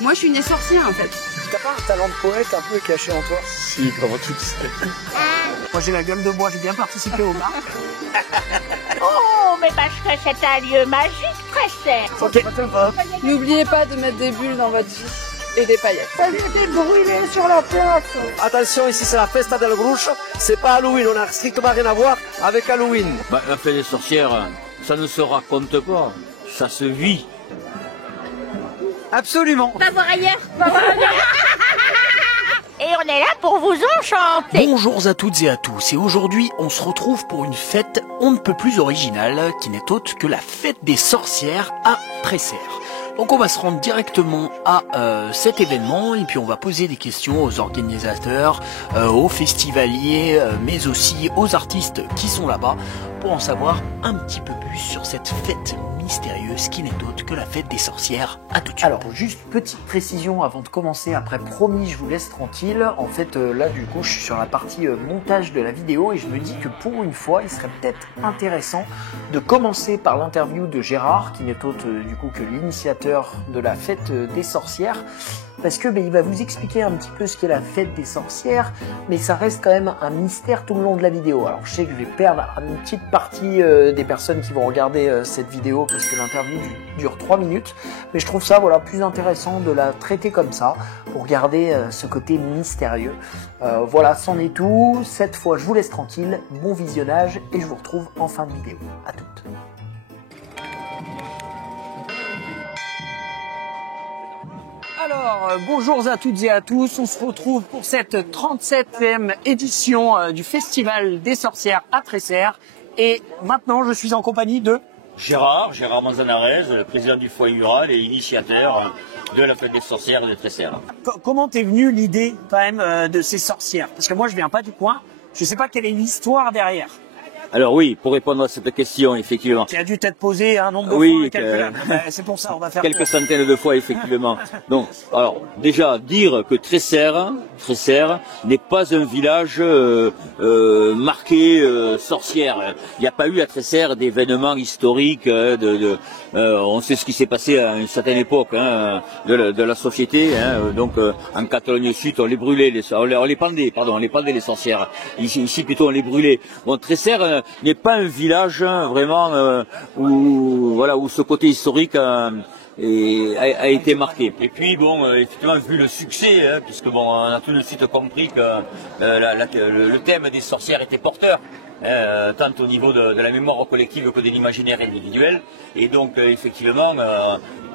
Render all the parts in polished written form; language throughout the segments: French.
Moi, je suis née sorcière, en fait. T'as pas un talent de poète un peu caché en toi? Si, vraiment tout ça. Moi, j'ai la gueule de bois, j'ai bien participé au bar. Oh, mais parce que c'est un lieu magique, très cher. Ok. N'oubliez pas de mettre des bulles dans votre vie et des paillettes. Ça vient d'être brûlé sur la place. Attention, ici c'est la Festa del Grucho. C'est pas Halloween, on n'a strictement rien à voir avec Halloween. Bah, la fête des sorcières, ça ne se raconte pas, ça se vit. Absolument. Va voir ailleurs. Va voir ailleurs. Et on est là pour vous enchanter. Bonjour à toutes et à tous, et aujourd'hui on se retrouve pour une fête on ne peut plus originale, qui n'est autre que la fête des sorcières à Tresserre. Donc on va se rendre directement à cet événement, et puis on va poser des questions aux organisateurs, aux festivaliers, mais aussi aux artistes qui sont là-bas, pour en savoir un petit peu plus sur cette fête mystérieuse qui n'est autre que la fête des sorcières. À tout de suite. Alors juste petite précision avant de commencer, après promis je vous laisse tranquille. En fait là du coup je suis sur la partie montage de la vidéo et je me dis que pour une fois il serait peut-être intéressant de commencer par l'interview de Gérard, qui n'est autre du coup que l'initiateur de la fête des sorcières, parce que il va vous expliquer un petit peu ce qu'est la fête des sorcières, mais ça reste quand même un mystère tout le long de la vidéo. Alors je sais que je vais perdre une petite partie des personnes qui vont regarder cette vidéo, parce que l'interview dure 3 minutes, mais je trouve ça voilà plus intéressant de la traiter comme ça, pour garder ce côté mystérieux. Voilà, c'en est tout. Cette fois je vous laisse tranquille, bon visionnage, et je vous retrouve en fin de vidéo. À toutes. Alors, bonjour à toutes et à tous, on se retrouve pour cette 37e édition du Festival des sorcières à Tresserre, et maintenant je suis en compagnie de... Gérard Manzanares, le président du foyer mural et initiateur de la fête des sorcières de Tresserre. Comment t'es venue l'idée quand même de ces sorcières? Parce que moi je viens pas du coin, je sais pas quelle est l'histoire derrière. Alors oui, pour répondre à cette question, effectivement. Qui a dû t'être posée un nombre de Oui, fois incalculable. C'est pour ça, on va faire quelques centaines de fois, effectivement. Donc, alors, déjà, dire que Tresserre n'est pas un village marqué sorcière. Il n'y a pas eu à Tresserre d'événements historiques. On sait ce qui s'est passé à une certaine époque de la société. Donc, en Catalogne Sud, on les brûlait, on les pendait les sorcières. Ici, plutôt, on les brûlait. Bon, Tresserre n'est pas un village vraiment où ce côté historique a été marqué. Et puis bon, effectivement, vu le succès, puisque bon, on a tout de suite compris que le thème des sorcières était porteur, tant au niveau de la mémoire collective que de l'imaginaire individuel. Et donc effectivement,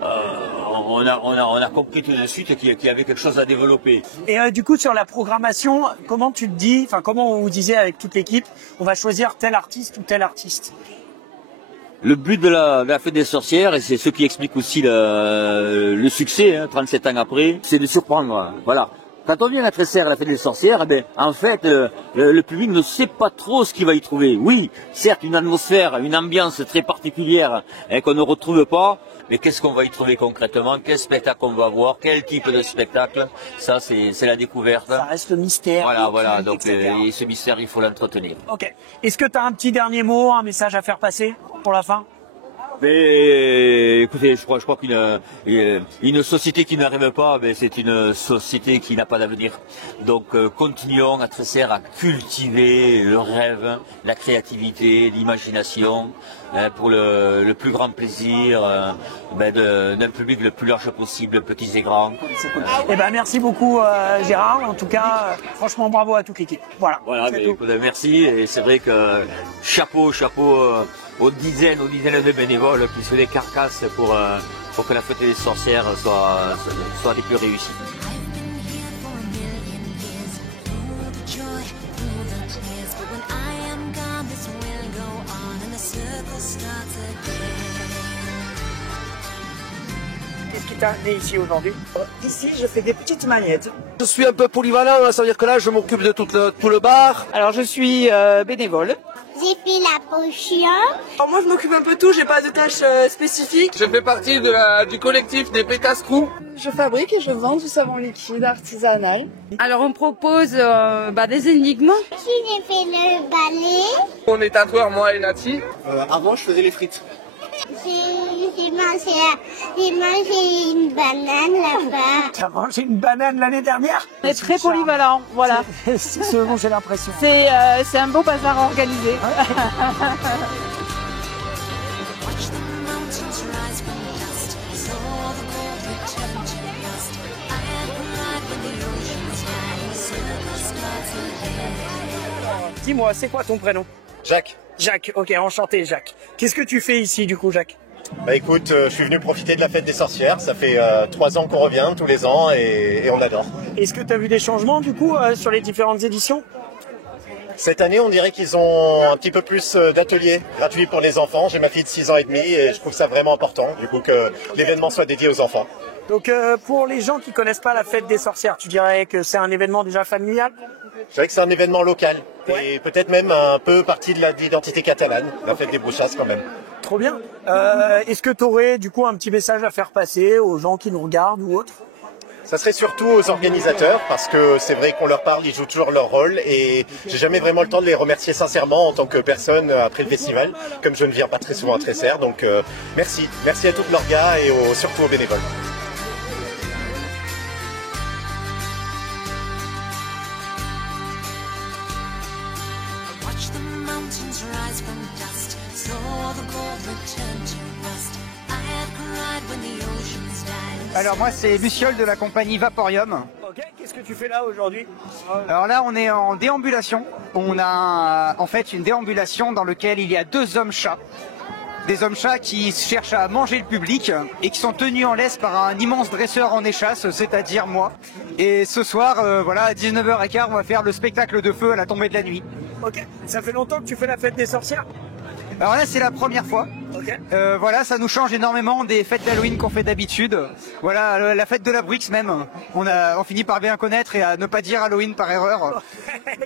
on a compris tout de suite qu'il y avait quelque chose à développer. Et du coup, sur la programmation, comment tu te dis, comment on vous disait avec toute l'équipe, on va choisir tel artiste ou tel artiste? Le but de la fête des sorcières, et c'est ce qui explique aussi le succès, 37 ans après, c'est de surprendre. Voilà. Quand on vient à Tresserre à la fête des sorcières, en fait, le public ne sait pas trop ce qu'il va y trouver. Oui, certes, une atmosphère, une ambiance très particulière qu'on ne retrouve pas, mais qu'est-ce qu'on va y trouver concrètement? Quel spectacle on va voir? Quel type de spectacle? Ça, c'est la découverte. Ça reste le mystère. Voilà. Donc, et ce mystère, il faut l'entretenir. Ok. Est-ce que tu as un petit dernier mot, un message à faire passer pour la fin? Mais écoutez, je crois qu'une société qui n'arrive pas, c'est une société qui n'a pas d'avenir. Donc continuons à Tresserre à cultiver le rêve, la créativité, l'imagination, pour le plus grand plaisir d'un public le plus large possible, petits et grands. Eh ben merci beaucoup Gérard. En tout cas, franchement bravo à toute l'équipe. Voilà. Écoutez, merci, et c'est vrai que chapeau aux dizaines de bénévoles qui se décarcassent pour que la fête des sorcières soit les plus réussies. Qu'est-ce qui t'a amené ici aujourd'hui? Ici, je fais des petites magnettes. Je suis un peu polyvalent, ça veut dire que là, je m'occupe de tout le bar. Alors, je suis bénévole. J'ai fait la potion. Alors moi je m'occupe un peu de tout, j'ai pas de tâches spécifiques. Je fais partie du collectif des Pétasses Crew. Je fabrique et je vends du savon liquide artisanal. Alors on propose des énigmes. J'ai fait le balai. On est tatoueurs, moi et Nati. Avant, je faisais les frites. J'ai j'ai mangé une banane là-bas. Tu as mangé une banane l'année dernière? C'est très polyvalent, voilà. C'est ce dont j'ai l'impression. C'est un beau bazar organisé. Dis-moi, c'est quoi ton prénom? Jacques. Jacques, ok, enchanté Jacques. Qu'est-ce que tu fais ici du coup Jacques? Bah écoute, je suis venu profiter de la fête des sorcières. Ça fait 3 ans qu'on revient tous les ans et on adore. Est-ce que tu as vu des changements du coup sur les différentes éditions? Cette année, on dirait qu'ils ont un petit peu plus d'ateliers gratuits pour les enfants. J'ai ma fille de 6 ans et demi et je trouve ça vraiment important du coup que l'événement soit dédié aux enfants. Donc pour les gens qui connaissent pas la fête des sorcières, tu dirais que c'est un événement déjà familial? Je dirais que c'est un événement local et peut-être même un peu partie de l'identité catalane, la fête des Bruixas quand même. Trop bien. Est-ce que tu aurais du coup un petit message à faire passer aux gens qui nous regardent ou autres? Ça serait surtout aux organisateurs parce que c'est vrai qu'on leur parle, ils jouent toujours leur rôle et j'ai jamais vraiment le temps de les remercier sincèrement en tant que personne après le festival, comme je ne viens pas très souvent à Tresserre. Donc merci à tous leurs gars et surtout aux bénévoles. Alors moi c'est Luciole de la compagnie Vaporium. Ok, qu'est-ce que tu fais là aujourd'hui? Alors là on est en déambulation. On a en fait une déambulation dans laquelle il y a 2 hommes-chats. Des hommes-chats qui cherchent à manger le public et qui sont tenus en laisse par un immense dresseur en échasse, c'est-à-dire moi. Et ce soir, voilà, à 19h15, on va faire le spectacle de feu à la tombée de la nuit. Ok, ça fait longtemps que tu fais la fête des sorcières? Alors là c'est la première fois. Okay. Voilà, ça nous change énormément des fêtes d'Halloween qu'on fait d'habitude. Voilà, la fête de la Brix même, on finit par bien connaître et à ne pas dire Halloween par erreur.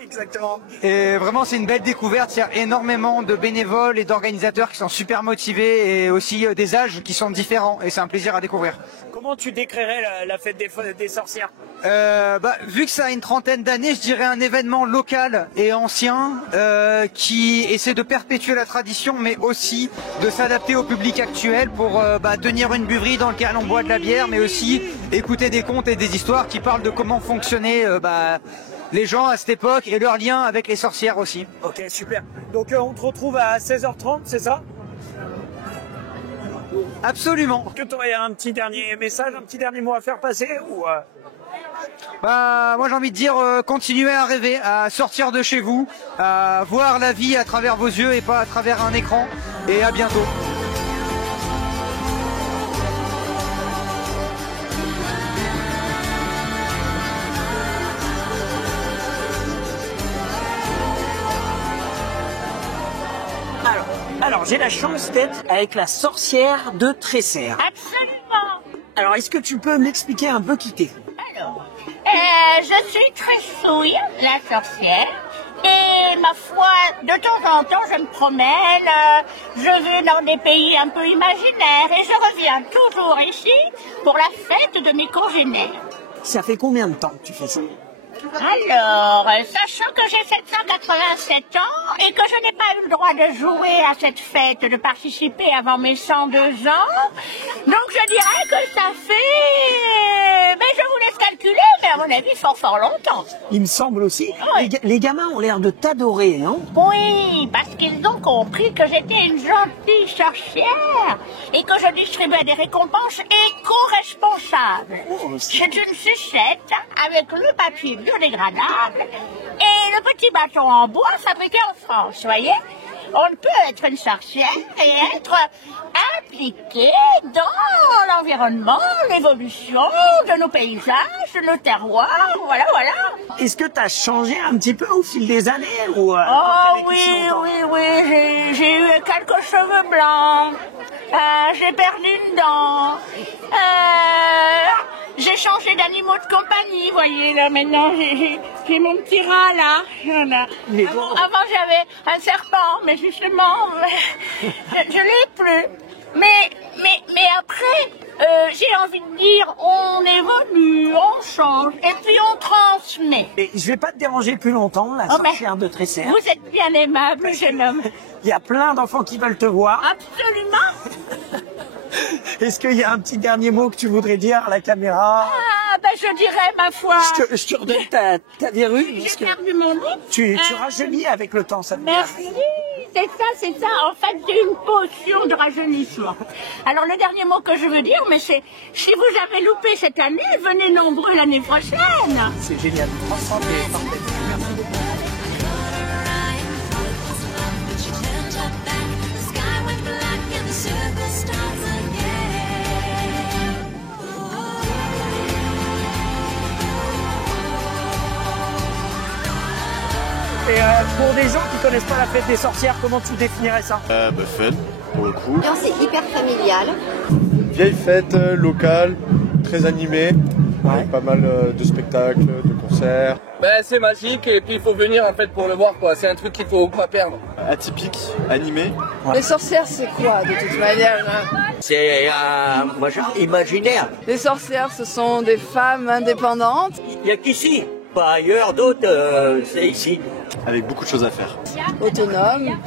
Exactement. Et vraiment c'est une belle découverte, il y a énormément de bénévoles et d'organisateurs qui sont super motivés et aussi des âges qui sont différents et c'est un plaisir à découvrir. Comment tu décrirais la fête des sorcières? Vu que ça a une trentaine d'années, je dirais un événement local et ancien qui essaie de perpétuer la tradition mais aussi de s'adapter au public actuel pour tenir une buverie dans laquelle on boit de la bière mais aussi écouter des contes et des histoires qui parlent de comment fonctionnaient les gens à cette époque et leur lien avec les sorcières aussi. Ok, super. Donc on te retrouve à 16h30, c'est ça? Absolument. Est-ce que tu aurais un petit dernier message, un petit dernier mot à faire passer ou moi j'ai envie de dire continuez à rêver, à sortir de chez vous, à voir la vie à travers vos yeux et pas à travers un écran. Et à bientôt. Alors j'ai la chance d'être avec la sorcière de Tresserre. Absolument. Alors est-ce que tu peux m'expliquer un peu qui t'es? Alors, je suis Tressouille, la sorcière. Et ma foi, de temps en temps, je me promène, je vais dans des pays un peu imaginaires et je reviens toujours ici pour la fête de mes congénères. Ça fait combien de temps que tu fais ça? Alors, sachant que j'ai 787 ans et que je n'ai pas eu le droit de jouer à cette fête, de participer avant mes 102 ans, donc je dirais que ça fait... Mais je vous laisse calculer, mais à mon avis, fort longtemps. Il me semble aussi. Oui. Les gamins ont l'air de t'adorer, non? Oui, parce qu'ils ont compris que j'étais une gentille sorcière et que je distribuais des récompenses éco-responsables. C'est une sucette avec le papier biodégradable et le petit bâton en bois fabriqué en France, voyez? On peut être une sorcière et être impliqué dans l'environnement, l'évolution de nos paysages, de nos terroirs, voilà. Est-ce que tu as changé un petit peu au fil des années ou Oh oui, j'ai eu quelques cheveux blancs, j'ai perdu une dent, j'ai changé d'animaux de compagnie, voyez, là, maintenant, j'ai mon petit rat, là. Avant, j'avais un serpent, mais justement, je l'ai plus. Mais après, j'ai envie de dire, on évolue, on change, et puis on transmet. Mais je vais pas te déranger plus longtemps, la sorcière de Tresserre. Vous êtes bien aimable, jeune homme. Il y a plein d'enfants qui veulent te voir. Absolument. Est-ce qu'il y a un petit dernier mot que tu voudrais dire à la caméra? Ah, ben je dirais, ma foi... Je te redonne ta verrue. J'ai perdu mon lit. Tu rajeunis avec le temps, ça me Merci. C'est ça. En fait, c'est une potion de rajeunissement. Alors, le dernier mot que je veux dire, mais c'est, si vous avez loupé cette année, venez nombreux l'année prochaine. C'est génial. Santé, parfait. Merci beaucoup. Et pour des gens qui connaissent pas la fête des sorcières, comment tu définirais ça? Fun, pour le coup. C'est hyper familial. Vieille fête locale, très animée, avec pas mal de spectacles, de concerts. C'est magique et puis il faut venir en fait pour le voir quoi. C'est un truc qu'il faut pas perdre. Atypique, animé. Les sorcières, c'est quoi de toute manière hein? C'est un genre imaginaire. Les sorcières, ce sont des femmes indépendantes. Il n'y a qu'ici, pas ailleurs, d'autres, c'est ici. Avec beaucoup de choses à faire. Autonomes,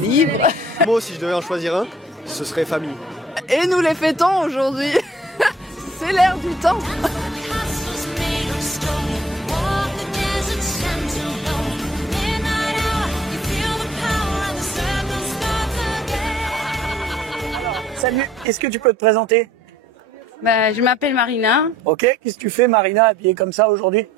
libres. Moi, si je devais en choisir un, ce serait famille. Et nous les fêtons aujourd'hui. C'est l'air du temps. Salut, est-ce que tu peux te présenter? Je m'appelle Marina. Ok, qu'est-ce que tu fais Marina, habillée comme ça aujourd'hui?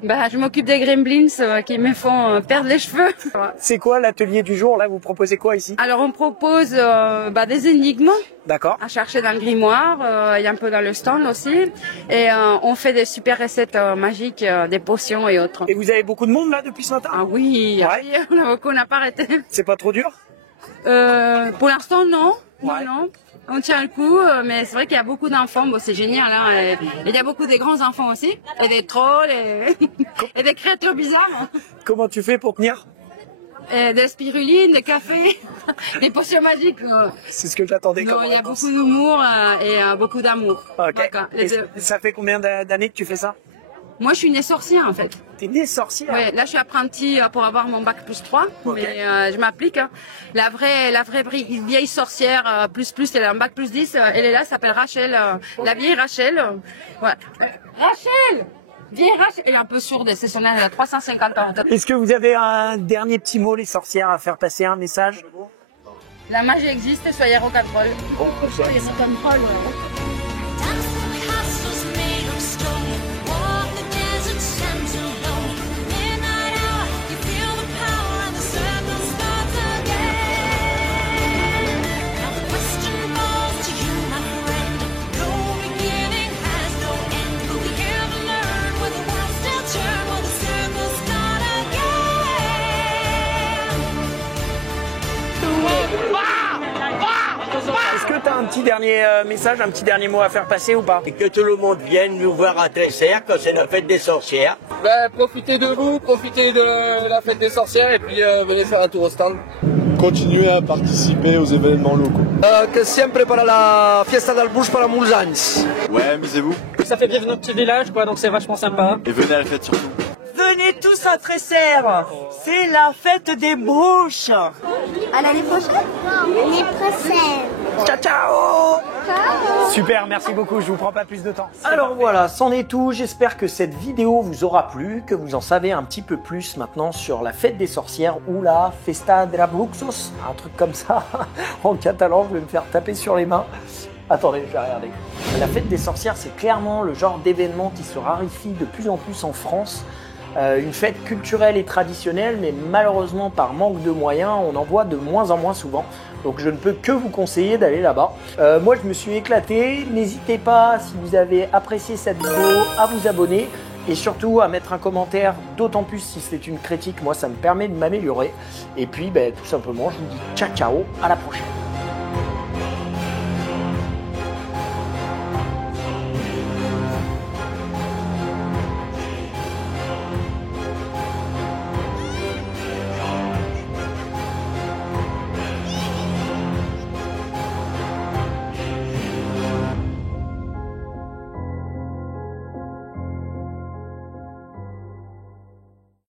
Je m'occupe des gremlins qui me font perdre les cheveux. C'est quoi l'atelier du jour là? Vous proposez quoi ici? Alors on propose des énigmes. D'accord. À chercher dans le grimoire, il y a un peu dans le stand aussi. Et on fait des super recettes magiques, des potions et autres. Et vous avez beaucoup de monde là depuis ce matin? Ah oui, ouais. On n'a pas arrêté. C'est pas trop dur? Pour l'instant non. Ouais. Non. On tient le coup, mais c'est vrai qu'il y a beaucoup d'enfants, c'est génial. Hein, et il y a beaucoup des grands enfants aussi, et des trolls, et des créatures bizarres. Comment tu fais pour tenir? Des spiruline, des cafés, des potions magiques. C'est ce que j'attendais. Non, il y a beaucoup d'humour et beaucoup d'amour. Ok. Ça fait combien d'années que tu fais ça? Moi, je suis née sorcière en fait. T'es née sorcière? Ouais, là je suis apprentie pour avoir mon bac +3, okay. Mais je m'applique. Hein. La vraie vieille sorcière elle a un bac +10. Elle est là, s'appelle Rachel, la vieille Rachel. Ouais. Rachel, vieille Rachel. Elle est un peu sourde, c'est son âge, elle a 350 ans. Est-ce que vous avez un dernier petit mot les sorcières à faire passer, un message? La magie existe, soyez rock'n'roll. Soyez rock'n'roll. Est-ce que tu as un petit dernier message, un petit dernier mot à faire passer ou pas? Et que tout le monde vienne nous voir à Tresserre quand c'est la fête des sorcières. Profitez de vous, profitez de la fête des sorcières et puis venez faire un tour au stand. Continuez à participer aux événements locaux. Que siempre para la fiesta del Bruix para molts anys. Ouais, amusez-vous. Ça fait vivre notre petit village, quoi, donc c'est vachement sympa. Et venez à la fête surtout. Venez tous à Tresserre, c'est la fête des bouches. À l'année prochaine? L'année prochaine. Ciao, ciao. Ciao. Super, merci beaucoup, je vous prends pas plus de temps. Alors voilà, c'en est tout. J'espère que cette vidéo vous aura plu, que vous en savez un petit peu plus maintenant sur la fête des sorcières ou la Festa de la Bruxos, un truc comme ça. En catalan, je vais me faire taper sur les mains. Attendez, je vais regarder. La fête des sorcières, c'est clairement le genre d'événement qui se raréfie de plus en plus en France. Une fête culturelle et traditionnelle, mais malheureusement par manque de moyens, on en voit de moins en moins souvent. Donc je ne peux que vous conseiller d'aller là-bas. Moi je me suis éclaté, n'hésitez pas si vous avez apprécié cette vidéo à vous abonner et surtout à mettre un commentaire, d'autant plus si c'est une critique, moi ça me permet de m'améliorer. Et puis tout simplement je vous dis ciao ciao, à la prochaine.